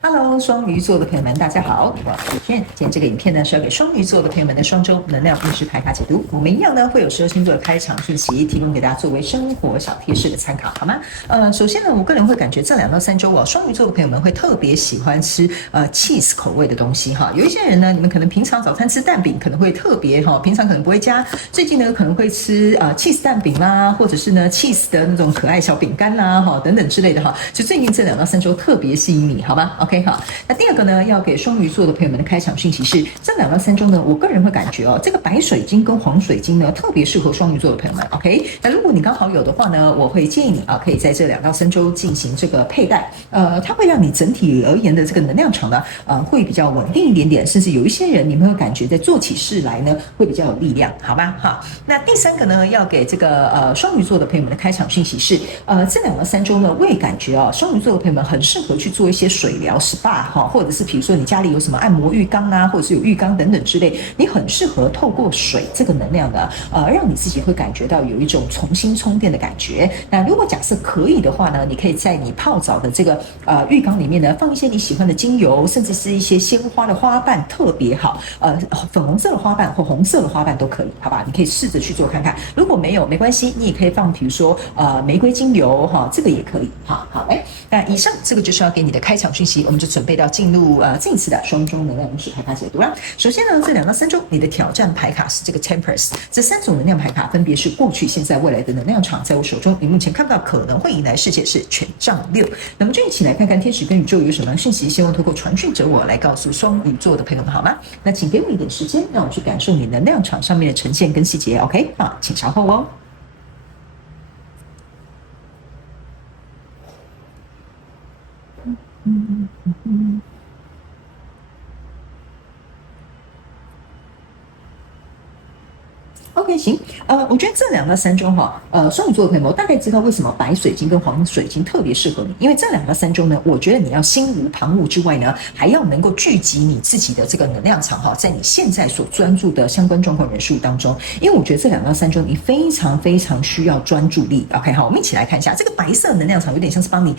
Hello，双鱼座的朋友们，大家好，我是雨天。今天这个影片呢是要给双鱼座的朋友们的双周能量运势牌卡解读。我们一样呢会有12星座的开场讯息，提供给大家作为生活小贴士的参考，好吗？首先呢，我个人会感觉这2到3周双鱼座的朋友们会特别喜欢吃cheese 口味的东西哈。有一些人呢，你们可能平常早餐吃蛋饼可能会特别哈，平常可能不会加，最近呢可能会吃cheese 蛋饼啦，或者是呢 cheese 的那种可爱小饼干啦哈等等之类的哈。就最近这2到3周特别吸引你，好吗？OK 好，那第二个呢，要给双鱼座的朋友们的开场讯息是，这2到3周呢，我个人会感觉这个白水晶跟黄水晶呢，特别适合双鱼座的朋友们。OK， 那如果你刚好有的话呢，我会建议你可以在这2到3周进行这个佩戴，它会让你整体而言的这个能量场呢，会比较稳定一点点，甚至有一些人你们会感觉在做起事来呢，会比较有力量，好吧？好，那第三个呢，要给这个双鱼座的朋友们的开场讯息是，这2到3周呢，我也感觉双鱼座的朋友们很适合去做一些水疗。SPA 或者是比如说你家里有什么按摩浴缸啊，或者是有浴缸等等之类，你很适合透过水这个能量呢，让你自己会感觉到有一种重新充电的感觉。那如果假设可以的话呢，你可以在你泡澡的这个浴缸里面呢，放一些你喜欢的精油，甚至是一些鲜花的花瓣，特别好，粉红色的花瓣或红色的花瓣都可以，好吧？你可以试着去做看看。如果没有没关系，你也可以放，比如说玫瑰精油这个也可以。好嘞。那以上这个就是要给你的开场讯息。我们就准备到进入这一次的双周能量运势牌卡解读啦。首先呢，这2到3周你的挑战牌卡是这个 Temperance， 这3种能量牌卡分别是过去、现在、未来的能量场，在我手中，你目前看到可能会迎来世界是权杖6。那么就一起来看看天使跟宇宙有什么讯息，希望透过传讯者我来告诉双鱼座的朋友们，好吗？那请给我一点时间，让我去感受你能量场上面的呈现跟细节。OK， 好，请稍后哦。OK， 行，我觉得这2到3周双鱼座的朋友们，我大概知道为什么白水晶跟黄水晶特别适合你，因为这2到3周呢，我觉得你要心无旁骛之外呢，还要能够聚集你自己的这个能量场在你现在所专注的相关状况人数当中，因为我觉得这2到3周你非常非常需要专注力。OK， 好，我们一起来看一下这个白色能量场，有点像是帮你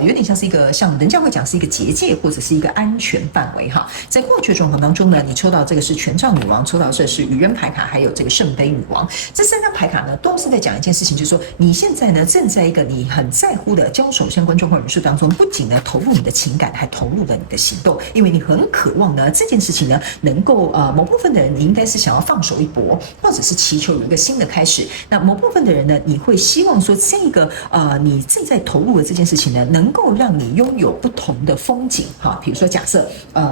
有点像是一个像人家会讲是一个结界或者是一个安全范围哈。在过去的状况当中呢，你抽到这个是权杖女王，抽到这是愚人牌卡，还有这个圣杯女王，这3张牌卡呢，都是在讲一件事情，就是说你现在呢正在一个你很在乎的交手相关状况人数当中，不仅呢投入你的情感，还投入了你的行动，因为你很渴望呢这件事情呢能够某部分的人你应该是想要放手一搏，或者是祈求有一个新的开始。那某部分的人呢，你会希望说这个你正在投入的这件事情呢，能够让你拥有不同的风景哈。比如说假设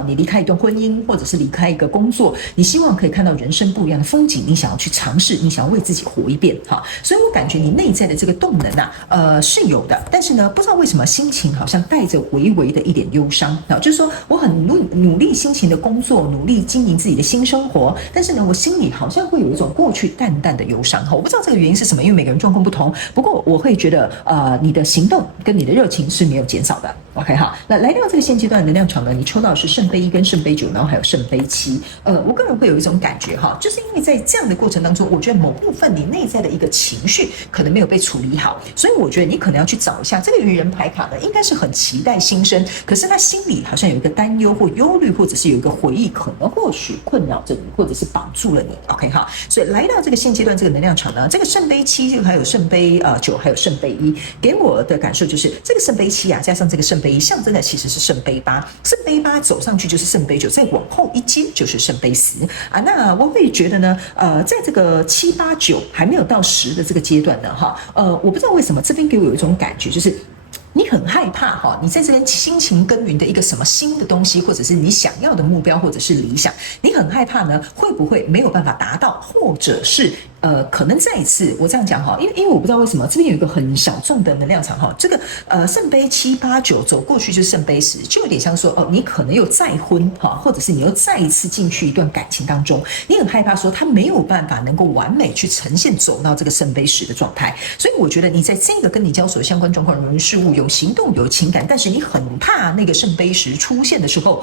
你离开一段婚姻，或者是离开一个工作，你希望可以看到人生不一样的风景，你想要去尝试，你想要为自己活一遍哈。所以我感觉你内在的这个动能是有的，但是呢，不知道为什么心情好像带着微微的一点忧伤就是说我很努力辛勤的工作，努力经营自己的新生活，但是呢，我心里好像会有一种过去淡淡的忧伤哈。我不知道这个原因是什么，因为每个人状况不同。不过我会觉得你的行动跟你的热情是没有减少的。OK 好，那来到这个现阶段的能量场呢，你抽到的是圣杯1跟圣杯9，然后还有圣杯7。我个人会有一种感觉哈，就是因为在这样的过程当中，我觉得某部分你内在的一个情绪可能没有被处理好，所以我觉得你可能要去找一下这个愚人牌卡呢，应该是很期待新生，可是他心里好像有一个担忧或忧虑，或者是有一个回忆，可能或许困扰着你，或者是绑住了你。OK 好，所以来到这个现阶段这个能量场呢，这个圣杯7还有圣杯9还有圣杯1，给我的感受就是这个圣杯7加上这个圣杯1，象征的其实是圣杯8，圣杯8走上去就是圣杯9，再往后一阶就是圣杯10那我会觉得呢，在这个7、8、9还没有到10的这个阶段呢，我不知道为什么这边给我有一种感觉，就是你很害怕你在这边辛勤耕耘的一个什么新的东西，或者是你想要的目标，或者是理想，你很害怕呢，会不会没有办法达到，或者是可能再一次，我这样讲因为我不知道为什么这边有一个很小众的能量场这个圣杯7、8、9走过去就是圣杯10，就有点像说你可能又再婚或者是你又再一次进去一段感情当中，你很害怕说他没有办法能够完美去呈现走到这个圣杯10的状态，所以我觉得你在这个跟你交手的相关状况人事物有行动、有情感，但是你很怕那个圣杯十出现的时候，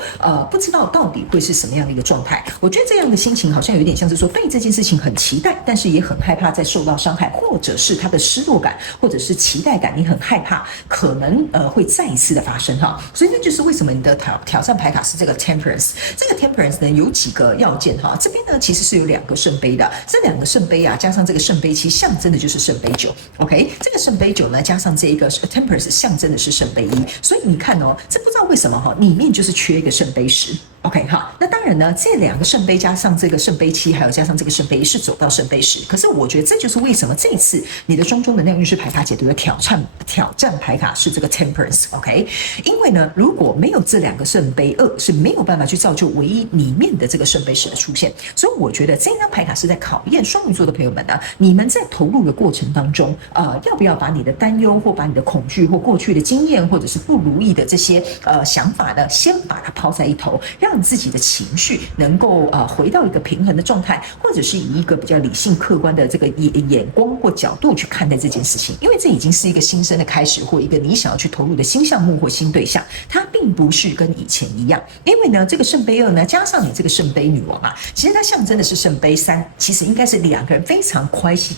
不知道到底会是什么样的一个状态。我觉得这样的心情好像有点像是说，对这件事情很期待，但是也很害怕再受到伤害，或者是他的失落感，或者是期待感，你很害怕可能会再一次的发生哈。所以那就是为什么你的挑战牌卡是这个 Temperance。这个 Temperance 呢有几个要件哈，这边呢其实是有2个圣杯的，这2个圣杯啊加上这个圣杯其实象征的就是圣杯9 ，OK， 这个圣杯9呢加上这个 Temperance 象征的是圣杯1，所以你看哦，这不知道为什么哈，里面就是缺一个圣杯10。OK 好，那当然呢，这2个圣杯加上这个圣杯7，还有加上这个圣杯1是走到圣杯10。可是我觉得这就是为什么这一次你的双周能量运势牌卡解读的挑战牌卡是这个 Temperance。OK， 因为呢，如果没有这2个圣杯2是没有办法去造就唯一里面的这个圣杯10的出现。所以我觉得这张牌卡是在考验双鱼座的朋友们呢，你们在投入的过程当中，要不要把你的担忧或把你的恐惧或过去的经验或者是不如意的这些想法呢，先把它抛在一头，让自己的情绪能够回到一个平衡的状态，或者是以一个比较理性客观的这个眼光或角度去看待这件事情，因为这已经是一个新生的开始，或一个你想要去投入的新项目或新对象，它并不是跟以前一样。因为呢，这个圣杯2呢，加上你这个圣杯女王啊，其实它象征的是圣杯3，其实应该是2个人非常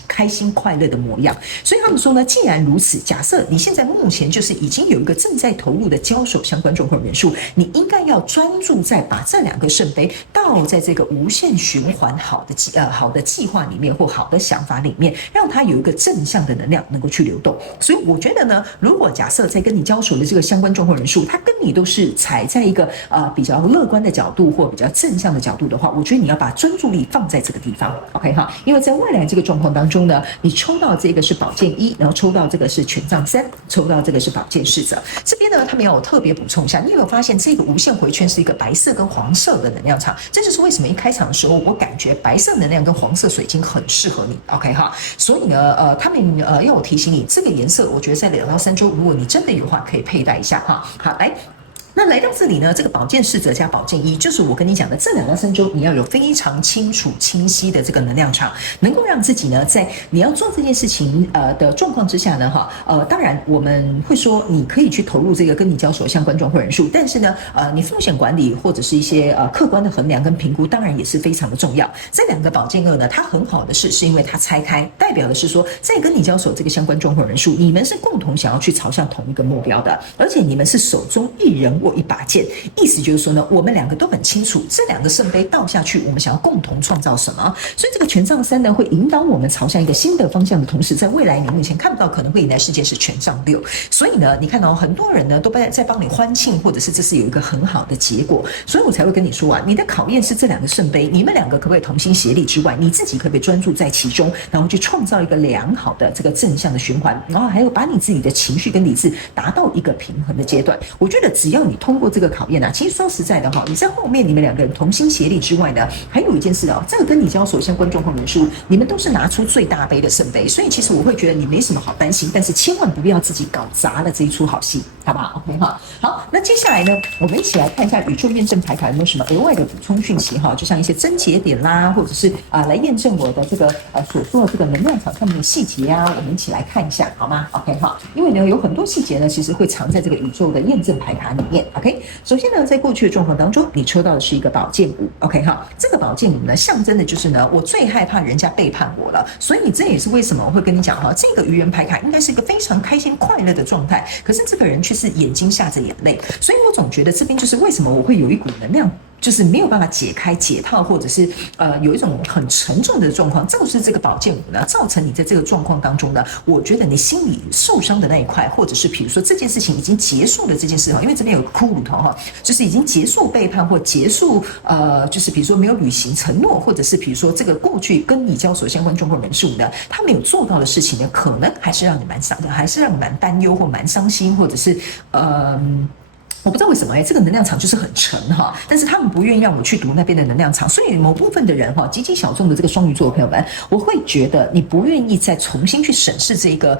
开心快乐的模样。所以他们说呢，既然如此，假设你现在目前就是已经有一个正在投入的交手相关状况人数，你应该要专注在把这2个圣杯倒在这个无限循环好的计划里面或好的想法里面，让它有一个正向的能量能够去流动。所以我觉得呢，如果假设在跟你交手的这个相关状况人数，他跟你都是踩在一个比较乐观的角度或比较正向的角度的话，我觉得你要把专注力放在这个地方 ，OK 哈？因为在未来这个状况当中呢，你抽到这个是宝剑1，然后抽到这个是权杖3，抽到这个是宝剑侍者。这边呢，他们要我特别补充一下，你有没有发现这个无限回圈是一个白色跟黄色的能量场？这就是为什么一开场的时候，我感觉白色能量跟黄色水晶很适合你 ，OK 哈？所以呢，他们要我提醒你，这个颜色，我觉得在2到3周，如果你真的有的话，可以佩戴一下哈。好，来。那来到这里呢，这个宝剑侍者加宝剑1，就是我跟你讲的这2到3周，你要有非常清楚清晰的这个能量场，能够让自己呢，在你要做这件事情的状况之下呢，当然我们会说你可以去投入这个跟你交手相关状况人数，但是呢，你风险管理或者是一些客观的衡量跟评估，当然也是非常的重要。这2个宝剑2呢，它很好的是因为它拆开，代表的是说，在跟你交手这个相关状况人数，你们是共同想要去朝向同一个目标的，而且你们是手中一人握一把剑，意思就是说呢，我们2个都很清楚，这2个圣杯倒下去，我们想要共同创造什么。所以这个权杖3呢，会引导我们朝向一个新的方向的同时，在未来你目前看不到可能会迎来事件是权杖6。所以呢，你看到很多人呢都在帮你欢庆，或者是这是有一个很好的结果，所以我才会跟你说啊，你的考验是这2个圣杯，你们2个可不可以同心协力之外，你自己可不可以专注在其中，然后去创造一个良好的这个正向的循环，然后还有把你自己的情绪跟理智达到一个平衡的阶段。我觉得只要你通过这个考验啊，其实说实在的哈，你在后面你们2个人同心协力之外呢，还有一件事哦，这个跟你交手相关状况人数，你们都是拿出最大杯的圣杯，所以其实我会觉得你没什么好担心，但是千万不要自己搞砸了这一出好戏，好不好 ？OK 哈，好，那接下来呢，我们一起来看一下宇宙验证牌卡有没有什么额外的补充讯息哈，就像一些症结点啦，或者是来验证我的这个所说的这个能量场上面的细节啊，我们一起来看一下好吗 ？OK 哈，因为呢有很多细节呢，其实会藏在这个宇宙的验证牌卡里面。OK， 首先呢，在过去的状况当中，你抽到的是一个宝剑5 ，OK 哈，这个宝剑5呢，象征的就是呢，我最害怕人家背叛我了，所以这也是为什么我会跟你讲哈，这个愚人牌卡应该是一个非常开心快乐的状态，可是这个人却是眼睛下着眼泪，所以我总觉得这边就是为什么我会有一股能量。就是没有办法解开解套，或者是有一种很沉重的状况，就是这个宝剑5呢，造成你在这个状况当中呢，我觉得你心里受伤的那一块，或者是比如说这件事情已经结束了这件事哈，因为这边有骷髅头哈，就是已经结束背叛或结束就是比如说没有履行承诺，或者是比如说这个过去跟你交手相关状况人数呢，他没有做到的事情呢，可能还是让你蛮伤的，还是让你蛮担忧或蛮伤心，或者是我不知道为什么这个能量场就是很沉哈，但是他们不愿意让我去读那边的能量场，所以某部分的人哈，极其小众的这个双鱼座的朋友们，我会觉得你不愿意再重新去审视这个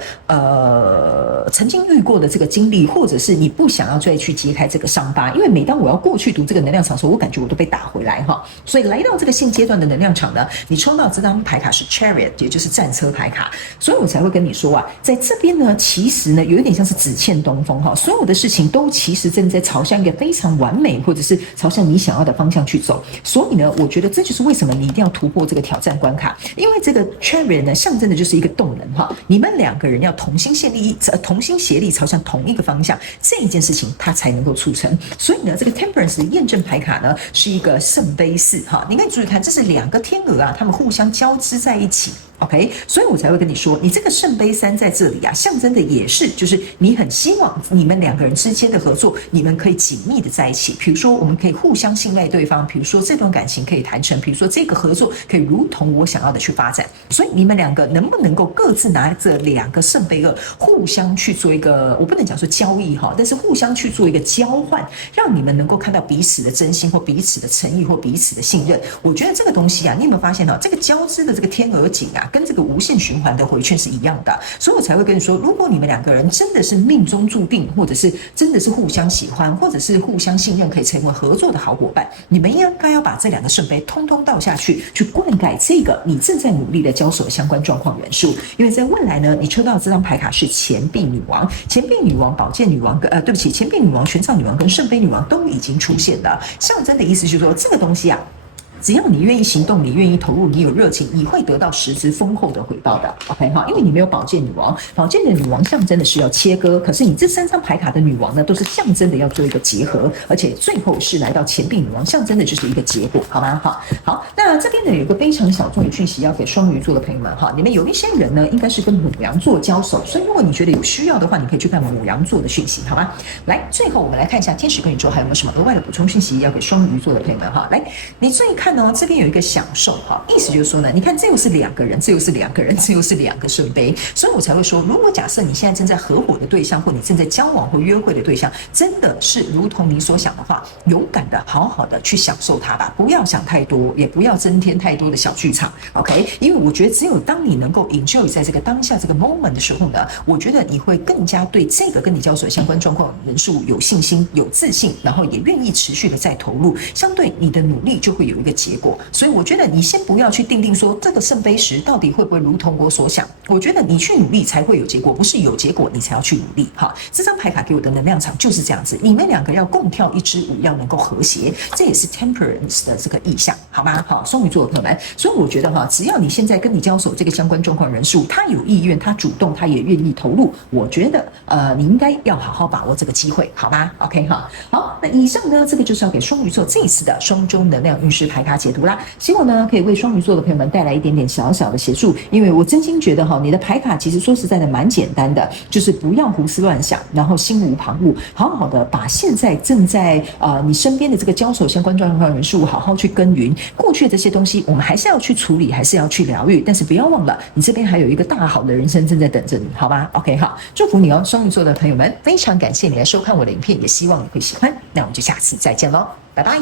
曾经遇过的这个经历，或者是你不想要再去揭开这个伤疤，因为每当我要过去读这个能量场的时候，我感觉我都被打回来哈，所以来到这个现阶段的能量场呢，你抽到这张牌卡是 Chariot， 也就是战车牌卡，所以我才会跟你说啊，在这边呢，其实呢有一点像是只欠东风哈，所有的事情都其实正在朝向一个非常完美，或者是朝向你想要的方向去走。所以呢，我觉得这就是为什么你一定要突破这个挑战关卡，因为这个 Chariot 呢，象征的就是一个动能哈。你们两个人要同心协力朝向同一个方向，这一件事情它才能够促成。所以呢，这个 Temperance 的验证牌卡呢，是一个圣杯四哈。你可以注意看，这是两个天鹅啊，它们互相交织在一起。OK， 所以我才会跟你说，你这个圣杯三在这里啊，象征的也是，就是你很希望你们两个人之间的合作，你们可以紧密的在一起。比如说，我们可以互相信赖对方；比如说，这段感情可以谈成；比如说，这个合作可以如同我想要的去发展。所以，你们两个能不能够各自拿着两个圣杯二，互相去做一个，我不能讲说交易哈，但是互相去做一个交换，让你们能够看到彼此的真心或彼此的诚意或彼此的信任。我觉得这个东西啊，你有没有发现这个交织的这个天鹅颈啊，跟这个无限循环的回圈是一样的，所以我才会跟你说，如果你们两个人真的是命中注定，或者是真的是互相喜欢，或者是互相信任，可以成为合作的好伙伴，你们应该要把这两个圣杯通通倒下去，去灌溉这个你正在努力的交手相关状况元素。因为在未来呢，你抽到这张牌卡是钱币女王、钱币女王、宝剑女王对不起，钱币女王、权杖女王跟圣杯女王都已经出现了，象征的意思就是说这个东西啊，只要你愿意行动，你愿意投入，你有热情，你会得到实质丰厚的回报的。OK 哈，因为你没有宝剑女王，宝剑的女王象征的是要切割，可是你这三张牌卡的女王呢，都是象征的要做一个结合，而且最后是来到钱币女王，象征的就是一个结果，好吗？好，那这边呢有一个非常小众的讯息要给双鱼座的朋友们哈，你们有一些人呢应该是跟牡羊座交手，所以如果你觉得有需要的话，你可以去看牡羊座的讯息，好吗？来，最后我们来看一下天使跟宇宙还有没有什么额外的补充讯息要给双鱼座的朋友们哈。来，你注意看哦，这边有一个享受哈，意思就是说呢，你看这又是两个人，这又是两个人，这又是两个圣杯，所以我才会说，如果假设你现在正在合伙的对象，或你正在交往或约会的对象，真的是如同你所想的话，勇敢的好好的去享受它吧，不要想太多，也不要增添太多的小剧场 ，OK？ 因为我觉得只有当你能够 enjoy 在这个当下这个 moment 的时候呢，我觉得你会更加对这个跟你交手相关状况人数有信心、有自信，然后也愿意持续的再投入，相对你的努力就会有一个结果。所以我觉得你先不要去定定说这个圣杯十到底会不会如同我所想，我觉得你去努力才会有结果，不是有结果你才要去努力。好，这张牌卡给我的能量场就是这样子，你们两个要共跳一支舞，要能够和谐，这也是 Temperance 的这个意象，好吗？好，双鱼座的朋友们，所以我觉得只要你现在跟你交手这个相关状况人数，他有意愿，他主动，他也愿意投入，我觉得你应该要好好把握这个机会，好吗 ？OK 哈，好，那以上呢，这个就是要给双鱼座这一次的双周能量运势牌卡解读啦。希望呢可以为双鱼座的朋友们带来一点点小小的协助，因为我真心觉得你的牌卡其实说实在的蛮简单的，就是不要胡思乱想，然后心无旁骛，好好的把现在正在你身边的这个交手相关状况人数好好去耕耘，过去的这些东西我们还是要去处理，还是要去疗愈，但是不要忘了，你这边还有一个大好的人生正在等着你，好吗 ？OK 好，祝福你哦，双鱼座的朋友们，非常感谢你来收看我的影片，也希望你会喜欢，那我们就下次再见喽，拜拜。